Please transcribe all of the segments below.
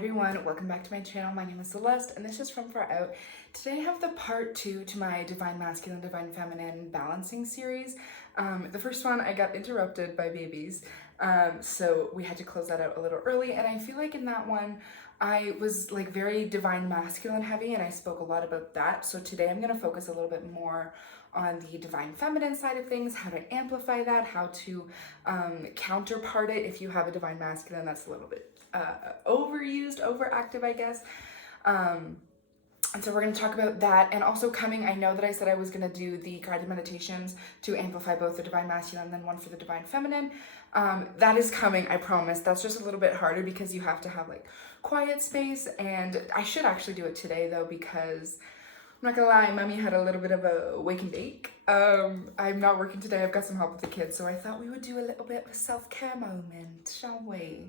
everyone, welcome back to my channel. My name is Celeste and this is From Far Out. Today I have the part 2 to my Divine Masculine, Divine Feminine balancing series. The first one I got interrupted by babies, so we had to close that out a little early, and I feel like in that one I was like very Divine Masculine heavy and I spoke a lot about that. So today I'm going to focus a little bit more on the Divine Feminine side of things, how to amplify that, how to counterpart it if you have a Divine Masculine that's a little bit overused, overactive, I guess. And so we're going to talk about that. And also coming, I know that I said I was going to do the guided meditations to amplify both the Divine Masculine and then one for the Divine Feminine. That is coming, I promise. That's just a little bit harder because you have to have like quiet space, and I should actually do it today though, because I'm not gonna lie, mommy had a little bit of a wake and bake. I'm not working today, I've got some help with the kids, so I thought we would do a little bit of a self-care moment, shall we?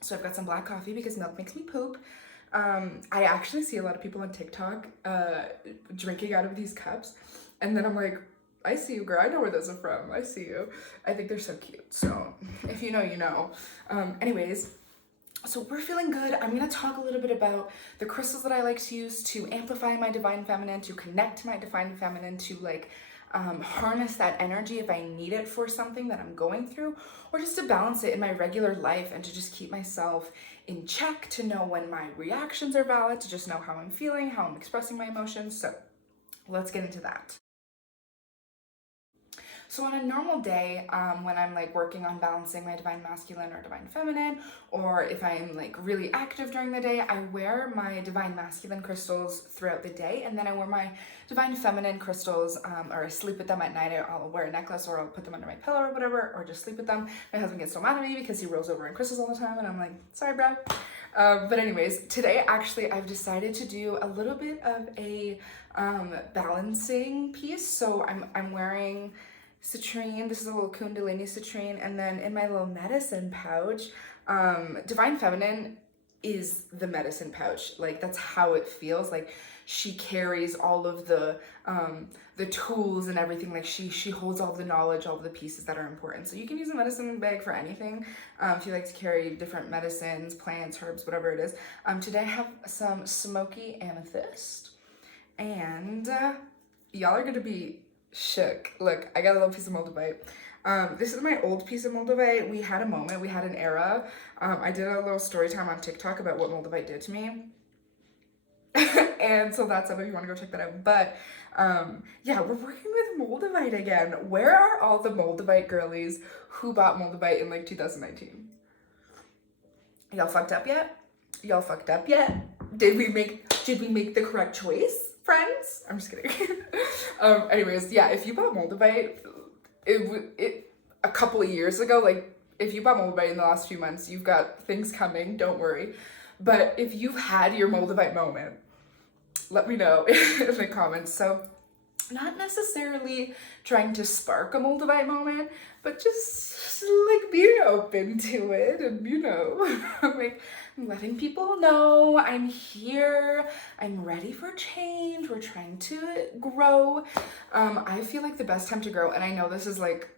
So I've got some black coffee because milk makes me poop. I actually see a lot of people on TikTok drinking out of these cups, and then I'm like, I see you, girl. I know where those are from. I see you. I think they're so cute. So if you know, you know. Anyways, so we're feeling good. I'm going to talk a little bit about the crystals that I like to use to amplify my Divine Feminine, to connect to my Divine Feminine, to like harness that energy if I need it for something that I'm going through, or just to balance it in my regular life and to just keep myself in check, to know when my reactions are valid, to just know how I'm feeling, how I'm expressing my emotions. So let's get into that. So on a normal day, when I'm like working on balancing my Divine Masculine or Divine Feminine, or if I'm like really active during the day, I wear my Divine Masculine crystals throughout the day, and then I wear my Divine Feminine crystals, or I sleep with them at night. I'll wear a necklace, or I'll put them under my pillow or whatever, or just sleep with them. My husband gets so mad at me because he rolls over in crystals all the time, and I'm like, sorry, bro. But anyways, today actually I've decided to do a little bit of a balancing piece. So I'm wearing citrine. This is a little Kundalini citrine, and then in my little medicine pouch, Divine Feminine is the medicine pouch. Like, that's how it feels. Like, she carries all of the tools and everything. Like, she holds all the knowledge, all the pieces that are important. So you can use a medicine bag for anything. If you like to carry different medicines, plants, herbs, whatever it is. Today I have some Smokey Amethyst, and y'all are gonna be shook. Look, I got a little piece of moldavite. This is my old piece of moldavite. We had a moment, we had an era. I did a little story time on TikTok about what moldavite did to me. And so that's up if you want to go check that out. But yeah, we're working with moldavite again. Where are all the moldavite girlies who bought moldavite in like 2019? Y'all fucked up yet? Y'all fucked up yet? Did we make the correct choice, friends? I'm just kidding. Anyways, yeah, if you bought moldavite a couple of years ago, like if you bought moldavite in the last few months, you've got things coming, don't worry. But if you've had your moldavite moment, let me know in the comments. So not necessarily trying to spark a moldavite moment, but just like being open to it, and you know, like letting people know I'm here, I'm ready for change, we're trying to grow. I feel like the best time to grow, and I know this is like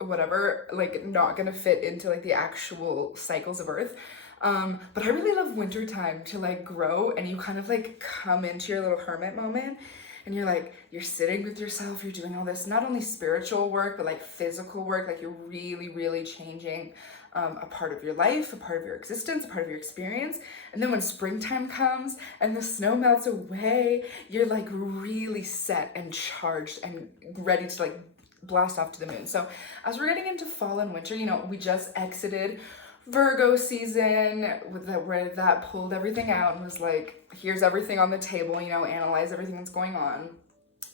whatever, like not gonna fit into like the actual cycles of Earth, but I really love winter time to like grow, and you kind of like come into your little hermit moment, and you're like, you're sitting with yourself, you're doing all this, not only spiritual work, but like physical work, like you're really, really changing a part of your life, a part of your existence, a part of your experience. And then when springtime comes and the snow melts away, you're like really set and charged and ready to like blast off to the moon. So as we're getting into fall and winter, you know, we just exited Virgo season where that pulled everything out and was like, here's everything on the table, you know, analyze everything that's going on.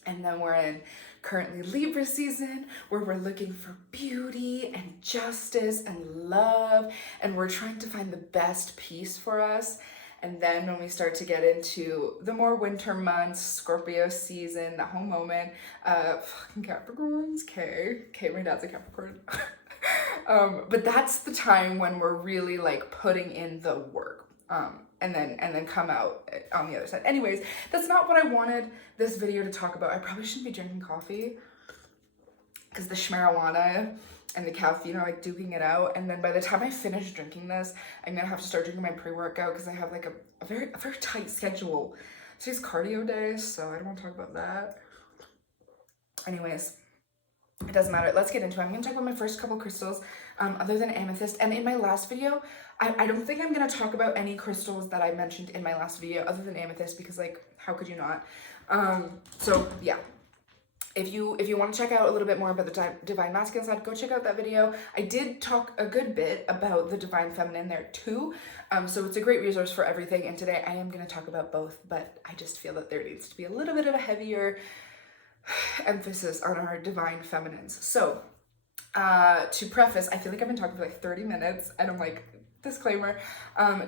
And then we're in currently Libra season, where we're looking for beauty and justice and love, and we're trying to find the best piece for us. And then when we start to get into the more winter months, Scorpio season, the whole moment, fucking Capricorns, my dad's a Capricorn. But that's the time when we're really like putting in the work, and then come out on the other side. Anyways, that's not what I wanted this video to talk about. I probably shouldn't be drinking coffee because the schmarijuana and the caffeine are like duking it out. And then by the time I finish drinking this, I'm gonna have to start drinking my pre-workout because I have like a very tight schedule. Today's cardio day, so I don't want to talk about that. Anyways, it doesn't matter. Let's get into it. I'm going to talk about my first couple crystals other than amethyst. And in my last video, I don't think I'm going to talk about any crystals that I mentioned in my last video other than amethyst because, like, how could you not? So, yeah. If you want to check out a little bit more about the divine masculine side, go check out that video. I did talk a good bit about the divine feminine there too. So it's a great resource for everything. And today I am going to talk about both, but I just feel that there needs to be a little bit of a heavier emphasis on our divine feminines. So to preface, I feel like I've been talking for like 30 minutes and I'm like, disclaimer,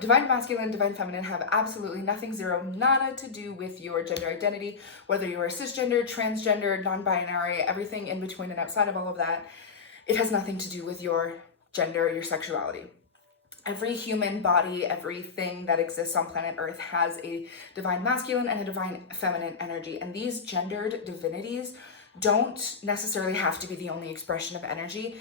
divine masculine, divine feminine have absolutely nothing, zero, nada to do with your gender identity, whether you are cisgender, transgender, non-binary, everything in between and outside of all of that. It has nothing to do with your gender, your sexuality. Every human body, everything that exists on planet Earth has a divine masculine and a divine feminine energy. And these gendered divinities don't necessarily have to be the only expression of energy.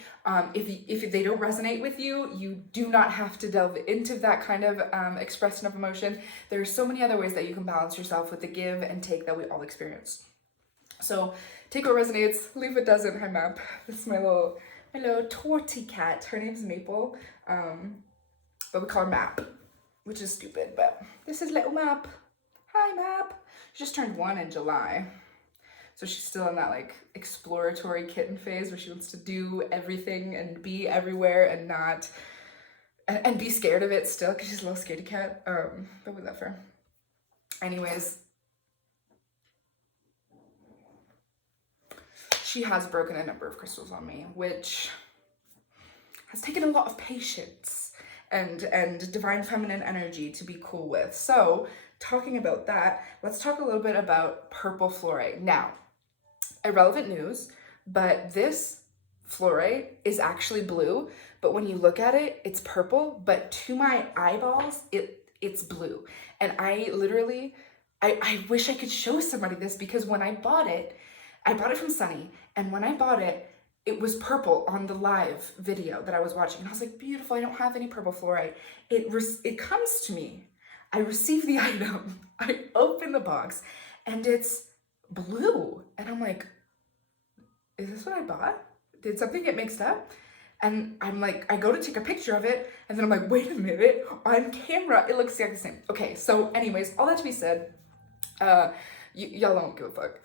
If they don't resonate with you, you do not have to delve into that kind of expression of emotion. There are so many other ways that you can balance yourself with the give and take that we all experience. So take what resonates, leave what doesn't. Hi, Map. This is my little torty cat. Her name's Maple. But we call her Map, which is stupid, but this is little Map. Hi, Map. She just turned 1 in July. So she's still in that like exploratory kitten phase where she wants to do everything and be everywhere and not, and be scared of it still because she's a little scaredy cat. But we love her. Anyways, she has broken a number of crystals on me, which has taken a lot of patience and divine feminine energy to be cool with. So talking about that, let's talk a little bit about purple fluorite. Now, irrelevant news, but this fluorite is actually blue, but when you look at it, it's purple, but to my eyeballs, it's blue. And I literally, I wish I could show somebody this because when I bought it from Sunny, and when I bought it, it was purple on the live video that I was watching. And I was like, beautiful, I don't have any purple fluorite. It comes to me. I receive the item. I open the box and it's blue. And I'm like, is this what I bought? Did something get mixed up? And I'm like, I go to take a picture of it. And then I'm like, wait a minute, on camera, it looks exactly the same. Okay, so anyways, all that to be said, y'all don't give a fuck.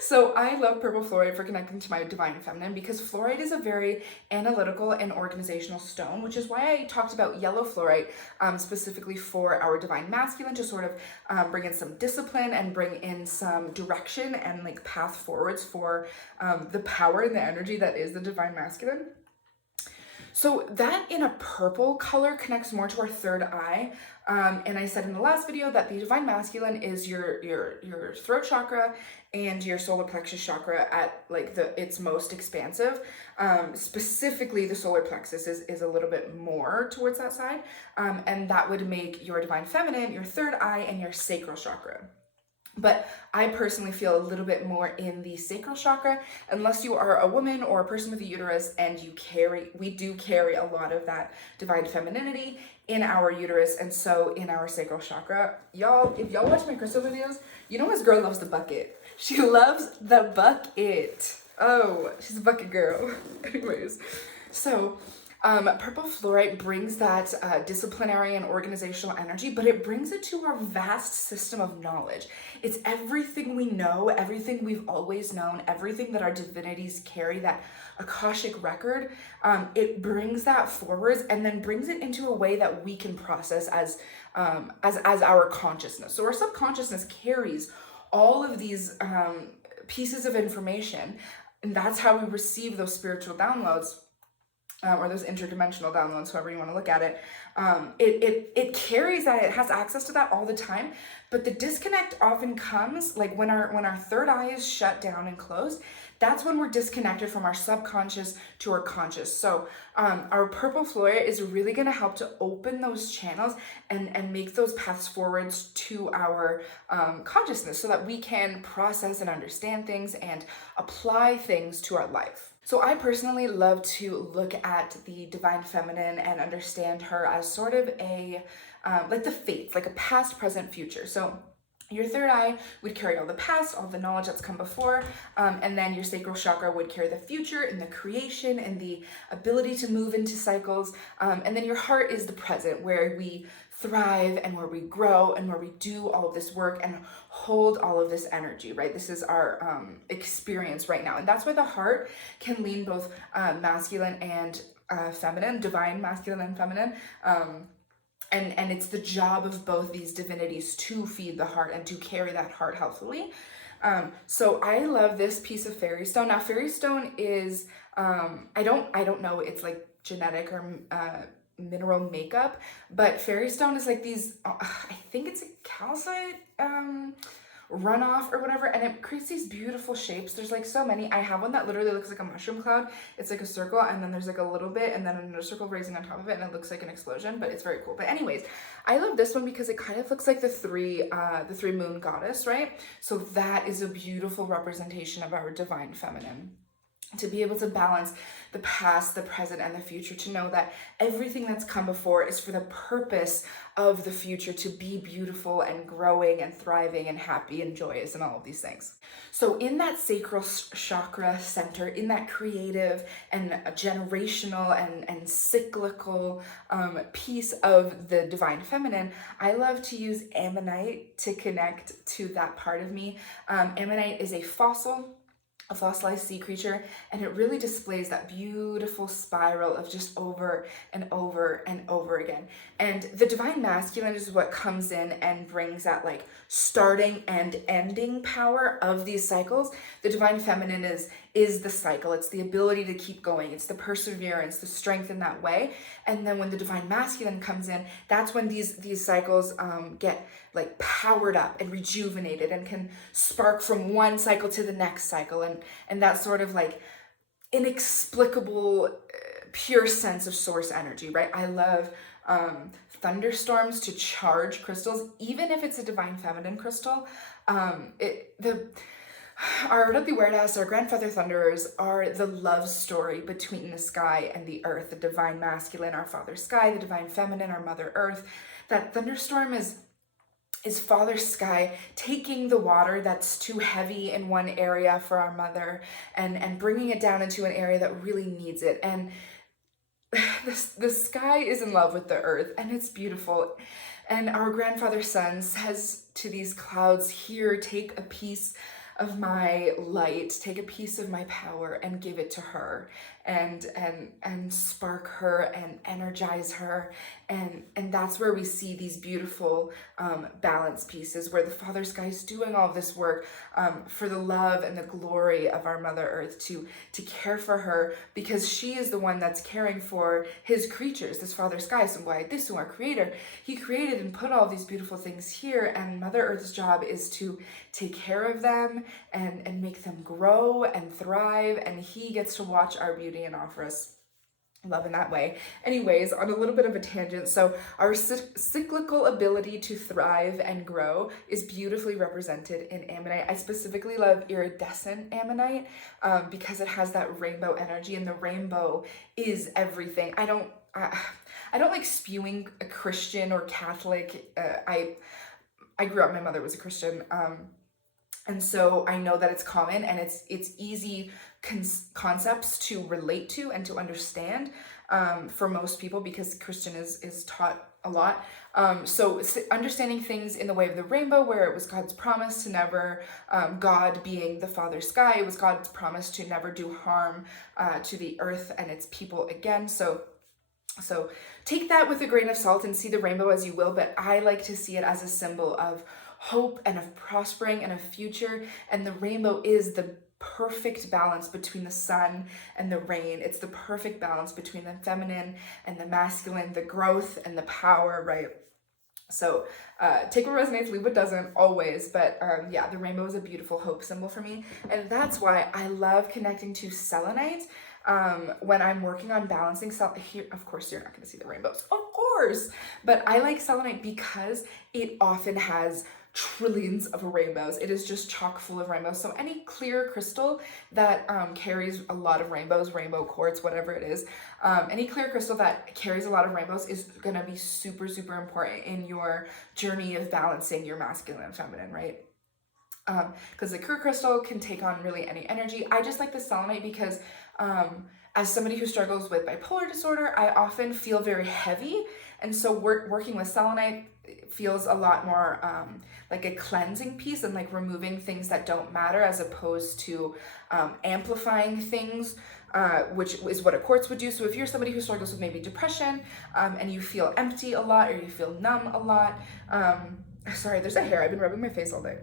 So I love purple fluorite for connecting to my divine feminine because fluorite is a very analytical and organizational stone, which is why I talked about yellow fluorite specifically for our divine masculine to sort of bring in some discipline and bring in some direction and like path forwards for the power and the energy that is the divine masculine. So that in a purple color connects more to our third eye. And I said in the last video that the divine masculine is your throat chakra and your solar plexus chakra at like its most expansive. Specifically, the solar plexus is a little bit more towards that side. And that would make your divine feminine, your third eye, and your sacral chakra. But I personally feel a little bit more in the sacral chakra, unless you are a woman or a person with a uterus and we do carry a lot of that divine femininity in our uterus and so in our sacral chakra. Y'all, if y'all watch my crystal videos, you know this girl loves the bucket. She loves the bucket. Oh, she's a bucket girl. Anyways, so purple fluorite brings that disciplinary and organizational energy, but it brings it to our vast system of knowledge. It's everything we know, everything we've always known, everything that our divinities carry, that Akashic record. It brings that forwards and then brings it into a way that we can process as our consciousness. So our subconsciousness carries all of these pieces of information, and that's how we receive those spiritual downloads. Or those interdimensional downloads, however you want to look at it. It carries that, it has access to that all the time, but the disconnect often comes like when our third eye is shut down and closed. That's when we're disconnected from our subconscious to our conscious. So our purple fluorite is really going to help to open those channels and make those paths forwards to our consciousness so that we can process and understand things and apply things to our life. So I personally love to look at the divine feminine and understand her as sort of a, like the fates, like a past, present, future. So your third eye would carry all the past, all the knowledge that's come before, and then your sacral chakra would carry the future and the creation and the ability to move into cycles. And then your heart is the present, where we thrive and where we grow and where we do all of this work and hold all of this energy, right? This is our experience right now. And that's why the heart can lean both masculine and feminine, divine masculine and feminine. And it's the job of both these divinities to feed the heart and to carry that heart healthily. So I love this piece of fairy stone. Now, fairy stone is, I don't know, it's like genetic or mineral makeup, but fairy stone is like these, I think it's a calcite runoff or whatever, and it creates these beautiful shapes. There's like so many. I have one that literally looks like a mushroom cloud. It's like a circle, and then there's like a little bit, and then another circle raising on top of it, and it looks like an explosion, but it's very cool. But anyways, I love this one because it kind of looks like the three moon goddess, right? So that is a beautiful representation of our divine feminine. To be able to balance the past, the present, and the future, to know that everything that's come before is for the purpose of the future to be beautiful and growing and thriving and happy and joyous and all of these things. So in that sacral chakra center, in that creative and generational and cyclical piece of the divine feminine, I love to use ammonite to connect to that part of me. Ammonite is a fossilized sea creature, and it really displays that beautiful spiral of just over and over and over again. And the divine masculine is what comes in and brings that like starting and ending power of these cycles. The divine feminine is the cycle. It's the ability to keep going. It's the perseverance, the strength in that way. And then when the divine masculine comes in, that's when these cycles get like powered up and rejuvenated and can spark from one cycle to the next cycle, and that sort of like inexplicable pure sense of source energy, right? I love thunderstorms to charge crystals, even if it's a divine feminine crystal. Our Rugby Weirdas, our grandfather thunderers, are the love story between the sky and the earth, the divine masculine, our father sky, the divine feminine, our mother earth. That thunderstorm is Father Sky taking the water that's too heavy in one area for our mother and bringing it down into an area that really needs it. And the sky is in love with the earth, and it's beautiful. And our grandfather sun says to these clouds, here, take a piece of my light, take a piece of my power and give it to her, and spark her and energize her. And that's where we see these beautiful balance pieces, where the Father Sky is doing all of this work for the love and the glory of our Mother Earth, to care for her, because she is the one that's caring for his creatures, this Father Sky, Sungwai, our creator. He created and put all these beautiful things here, and Mother Earth's job is to take care of them and make them grow and thrive, and he gets to watch our beauty and offer us love in that way. Anyways, on a little bit of a tangent, so our cyclical ability to thrive and grow is beautifully represented in ammonite. I specifically love iridescent ammonite because it has that rainbow energy, and the rainbow is everything. I don't like spewing a Christian or Catholic. I grew up, my mother was a Christian, and so I know that it's common and it's easy concepts to relate to and to understand for most people, because Christian is taught a lot. So understanding things in the way of the rainbow, where it was God's promise to never, God being the Father Sky, it was God's promise to never do harm to the earth and its people again. So take that with a grain of salt and see the rainbow as you will, but I like to see it as a symbol of hope and of prospering and a future. And the rainbow is the perfect balance between the sun and the rain. It's the perfect balance between the feminine and the masculine, the growth and the power, right? So take what resonates, leave what doesn't, always. But yeah, the rainbow is a beautiful hope symbol for me. And that's why I love connecting to selenite when I'm working on balancing here. Of course, you're not going to see the rainbows, of course, but I like selenite because it often has trillions of rainbows. It is just chock full of rainbows. So any clear crystal that carries a lot of rainbows, rainbow quartz, whatever it is, any clear crystal that carries a lot of rainbows is going to be super, super important in your journey of balancing your masculine and feminine, right? Because the clear crystal can take on really any energy. I just like the selenite because as somebody who struggles with bipolar disorder, I often feel very heavy. And so working with selenite feels a lot more like a cleansing piece and like removing things that don't matter, as opposed to amplifying things, which is what a quartz would do. So if you're somebody who struggles with maybe depression and you feel empty a lot, or you feel numb a lot, sorry, there's a hair. I've been rubbing my face all day.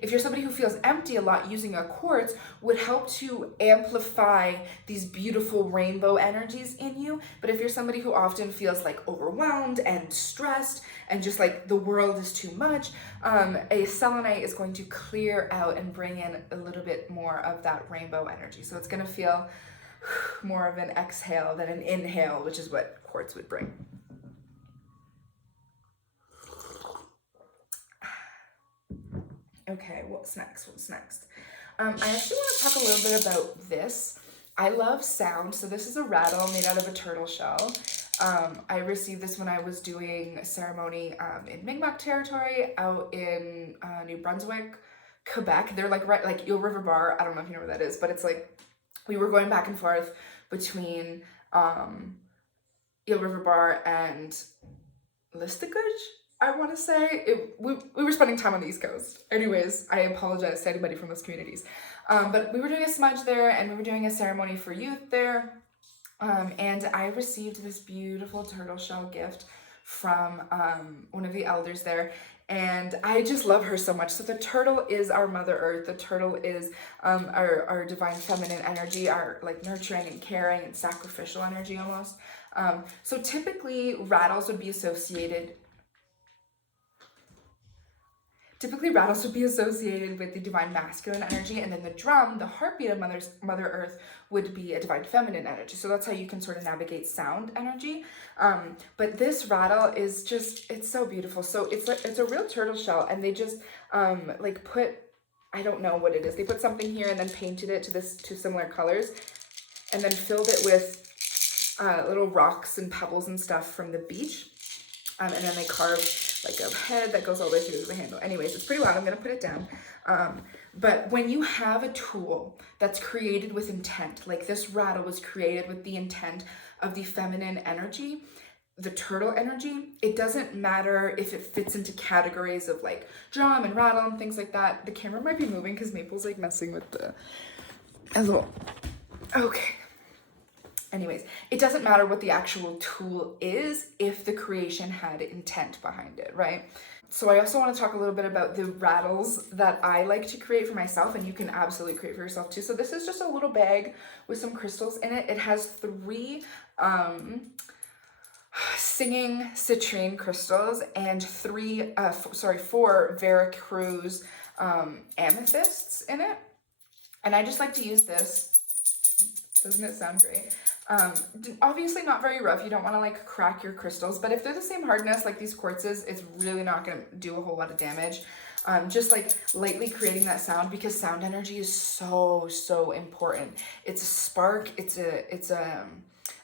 If you're somebody who feels empty a lot, using a quartz would help to amplify these beautiful rainbow energies in you. But if you're somebody who often feels like overwhelmed and stressed and just like the world is too much, a selenite is going to clear out and bring in a little bit more of that rainbow energy. So it's going to feel more of an exhale than an inhale, which is what quartz would bring. Okay, what's next? I actually want to talk a little bit about this. I love sound. So this is a rattle made out of a turtle shell. I received this when I was doing a ceremony in Mi'kmaq territory out in New Brunswick, Quebec. They're like right, like Eel River Bar. I don't know if you know where that is, but it's like we were going back and forth between Eel River Bar and Listicage, I want to say. We were spending time on the East Coast. Anyways, I apologize to anybody from those communities. But we were doing a smudge there, and we were doing a ceremony for youth there. And I received this beautiful turtle shell gift from one of the elders there. And I just love her so much. So the turtle is our Mother Earth. The turtle is our divine feminine energy, our like nurturing and caring and sacrificial energy almost. So typically rattles would be associated with the divine masculine energy, and then the drum, the heartbeat of Mother Earth, would be a divine feminine energy. So that's how you can sort of navigate sound energy. But this rattle is just, it's so beautiful. So it's a real turtle shell, and they just like put, I don't know what it is. They put something here and then painted it to similar colors, and then filled it with little rocks and pebbles and stuff from the beach. And then they carved like a head that goes all the way through the handle. Anyways, it's pretty loud. I'm going to put it down. But when you have a tool that's created with intent, like this rattle was created with the intent of the feminine energy, the turtle energy, it doesn't matter if it fits into categories of like drum and rattle and things like that. The camera might be moving because Maple's like messing with a little, okay. Anyways, it doesn't matter what the actual tool is if the creation had intent behind it, right? So I also want to talk a little bit about the rattles that I like to create for myself, and you can absolutely create for yourself too. So this is just a little bag with some crystals in it. It has 3 singing citrine crystals and 4 Veracruz amethysts in it. And I just like to use this. Doesn't it sound great? Obviously not very rough. You don't want to like crack your crystals, but if they're the same hardness like these quartzes, it's really not going to do a whole lot of damage. Just like lightly creating that sound, because sound energy is so important. It's a spark. It's a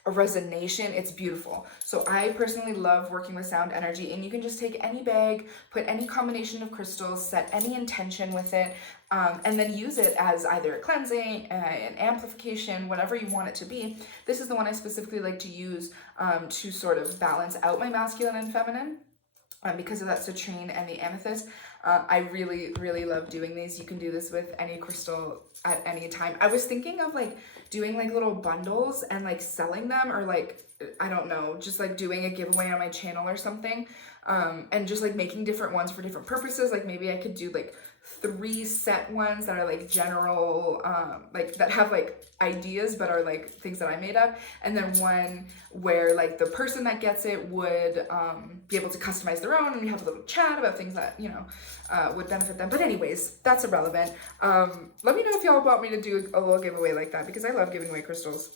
resonation. It's beautiful. So I personally love working with sound energy, and you can just take any bag, put any combination of crystals, set any intention with it, and then use it as either a cleansing, an amplification, whatever you want it to be. This is the one I specifically like to use to sort of balance out my masculine and feminine. Because of that citrine and the amethyst. I really love doing these. You can do this with any crystal at any time. I was thinking of like doing like little bundles and like selling them, or like, I don't know, just like doing a giveaway on my channel or something, and just like making different ones for different purposes. Like maybe I could do like 3 set ones that are like general, like that have like ideas but are like things that I made up, and then one where like the person that gets it would be able to customize their own, and we have a little chat about things that, you know, would benefit them. But anyways, that's irrelevant. Let me know if y'all want me to do a little giveaway like that, because I love giving away crystals.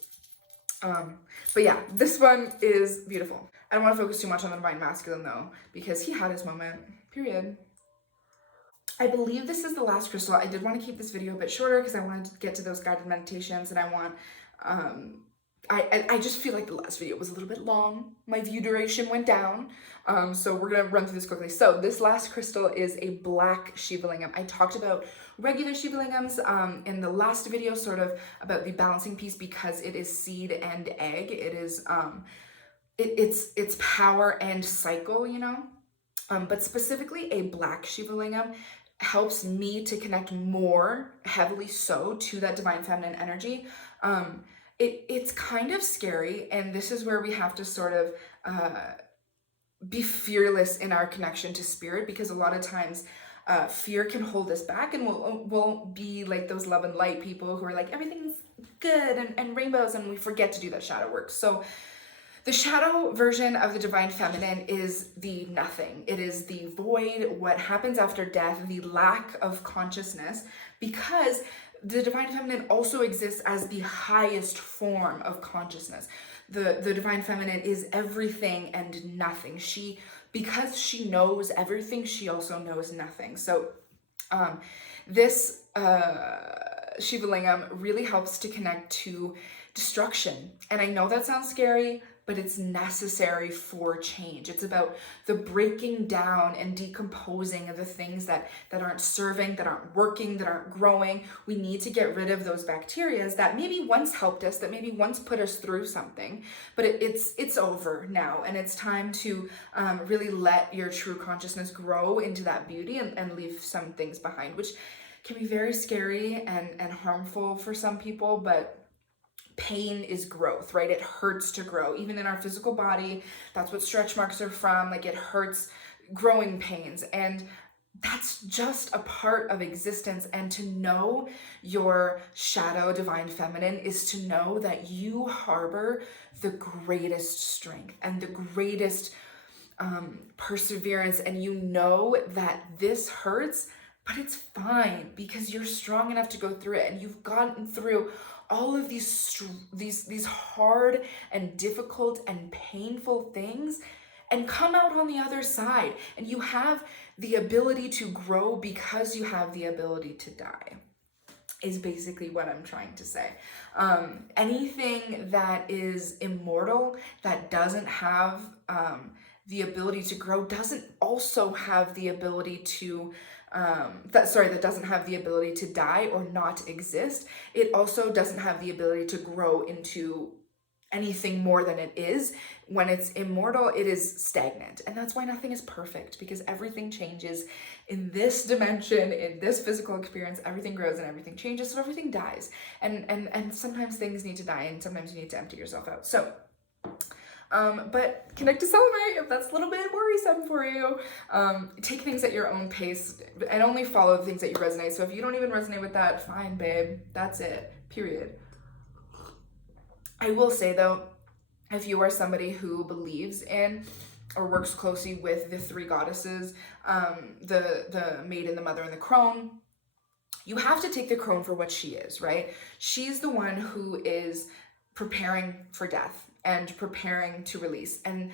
But yeah, this one is beautiful. I don't want to focus too much on the divine masculine though, because he had his moment, period. I believe this is the last crystal. I did want to keep this video a bit shorter because I wanted to get to those guided meditations, and I want, I just feel like the last video was a little bit long. My view duration went down. So we're going to run through this quickly. So this last crystal is a black Shiva Lingam. I talked about regular Shiva Lingams in the last video, sort of about the balancing piece, because it is seed and egg. It is, it's power and cycle, you know? But specifically a black Shiva Lingam helps me to connect more heavily so to that divine feminine energy. It's kind of scary, and this is where we have to sort of be fearless in our connection to spirit, because a lot of times fear can hold us back, and we'll be like those love and light people who are like, everything's good and rainbows, and we forget to do that shadow work. So the shadow version of the divine feminine is the nothing. It is the void, what happens after death, the lack of consciousness, because the divine feminine also exists as the highest form of consciousness. The divine feminine is everything and nothing. Because she knows everything, she also knows nothing. So this Shiva Lingam really helps to connect to destruction. And I know that sounds scary, but it's necessary for change. It's about the breaking down and decomposing of the things that aren't serving, that aren't working, that aren't growing. We need to get rid of those bacteria that maybe once helped us, that maybe once put us through something, but it's over now. And it's time to really let your true consciousness grow into that beauty and leave some things behind, which can be very scary and harmful for some people, but pain is growth, right? It hurts to grow. Even in our physical body, that's what stretch marks are from. Like, it hurts, growing pains. And that's just a part of existence. And to know your shadow divine feminine is to know that you harbor the greatest strength and the greatest perseverance. And you know that this hurts, but it's fine because you're strong enough to go through it. And you've gotten through all of these hard and difficult and painful things and come out on the other side. And you have the ability to grow because you have the ability to die, is basically what I'm trying to say. Anything that is immortal, that doesn't have the ability to grow, doesn't also have the ability to that doesn't have the ability to die or not exist. It also doesn't have the ability to grow into anything more than it is. When it's immortal, it is stagnant. And that's why nothing is perfect, because everything changes in this dimension, in this physical experience. Everything grows and everything changes, so everything dies. And sometimes things need to die, and sometimes you need to empty yourself out. So but connect to soulmate if that's a little bit worrisome for you. Take things at your own pace and only follow the things that you resonate. So if you don't even resonate with that, fine, babe. That's it. Period. I will say though, if you are somebody who believes in or works closely with the three goddesses, the maiden, the mother, and the crone, you have to take the crone for what she is, right? She's the one who is preparing for death and preparing to release. And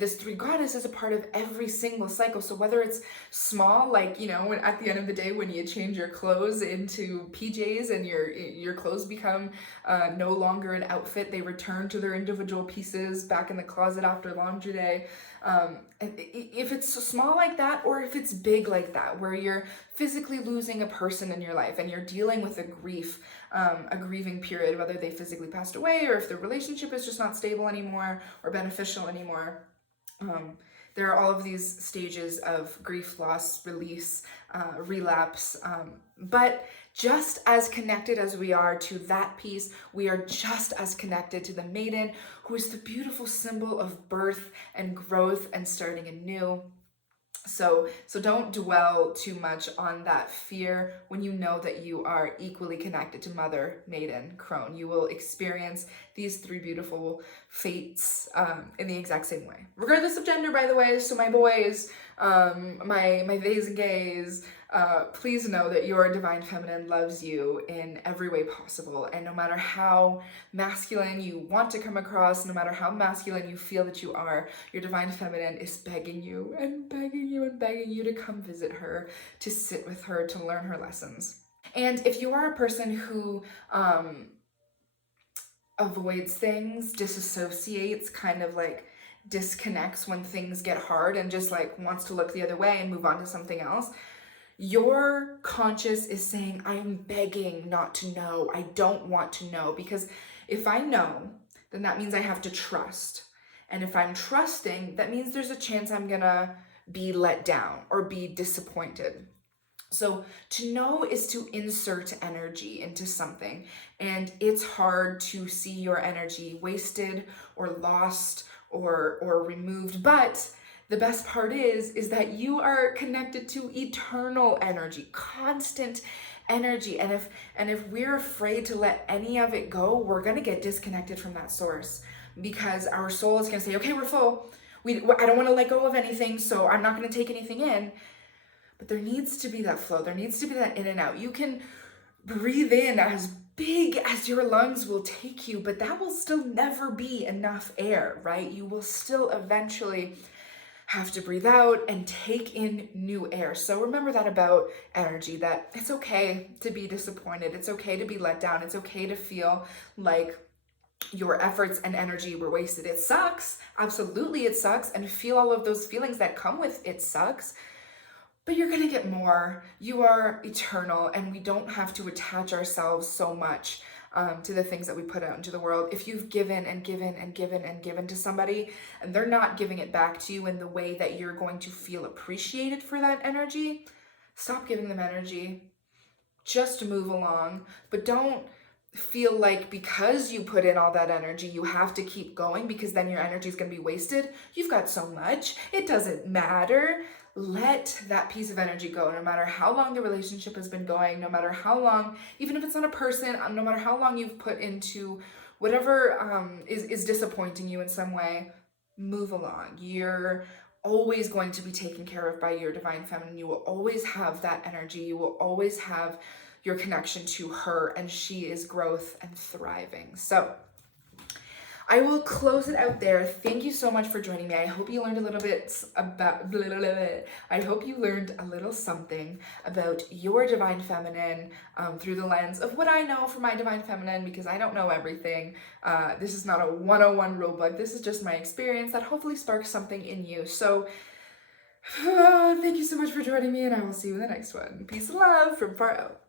this three goddess is a part of every single cycle. So whether it's small, like, you know, at the end of the day, when you change your clothes into PJs and your clothes become no longer an outfit, they return to their individual pieces back in the closet after laundry day. If it's small like that, or if it's big like that, where you're physically losing a person in your life and you're dealing with a grieving period, whether they physically passed away or if the relationship is just not stable anymore or beneficial anymore. There are all of these stages of grief, loss, release, relapse, but just as connected as we are to that piece, we are just as connected to the maiden, who is the beautiful symbol of birth and growth and starting anew. So don't dwell too much on that fear when you know that you are equally connected to Mother, Maiden, Crone. You will experience these three beautiful fates in the exact same way, regardless of gender, by the way. So my boys, my theys and gays, please know that your divine feminine loves you in every way possible. And no matter how masculine you want to come across, no matter how masculine you feel that you are, your divine feminine is begging you and begging you and begging you to come visit her, to sit with her, to learn her lessons. And if you are a person who avoids things, disassociates, kind of like disconnects when things get hard and just like wants to look the other way and move on to something else, your conscious is saying, I am begging not to know. I don't want to know, because if I know, then that means I have to trust. And if I'm trusting, that means there's a chance I'm gonna be let down or be disappointed. So to know is to insert energy into something, and it's hard to see your energy wasted or lost or removed. But the best part is that you are connected to eternal energy, constant energy. And if we're afraid to let any of it go, we're gonna get disconnected from that source, because our soul is gonna say, okay, we're full. I don't want to let go of anything, so I'm not gonna take anything in. But there needs to be that flow. There needs to be that in and out. You can breathe in as big as your lungs will take you, but that will still never be enough air, right? You will still eventually have to breathe out and take in new air. So remember that about energy, that it's okay to be disappointed. It's okay to be let down. It's okay to feel like your efforts and energy were wasted. It sucks. Absolutely, it sucks. And feel all of those feelings that come with it sucks. But you're gonna get more. You are eternal, and we don't have to attach ourselves so much to the things that we put out into the world. If you've given and given and given and given to somebody, and they're not giving it back to you in the way that you're going to feel appreciated for that energy, stop giving them energy. Just move along. But don't feel like because you put in all that energy, you have to keep going, because then your energy is going to be wasted. You've got so much. It doesn't matter. Let that piece of energy go, no matter how long the relationship has been going, no matter how long, even if it's not a person, no matter how long you've put into whatever is disappointing you in some way, move along. You're always going to be taken care of by your divine feminine. You will always have that energy. You will always have your connection to her, and she is growth and thriving. So I will close it out there. Thank you so much for joining me. I hope you learned a little bit about, I hope you learned a little something about your divine feminine through the lens of what I know for my divine feminine, because I don't know everything. This is not a 101 rulebook. This is just my experience that hopefully sparks something in you. So thank you so much for joining me, and I will see you in the next one. Peace and love from far out.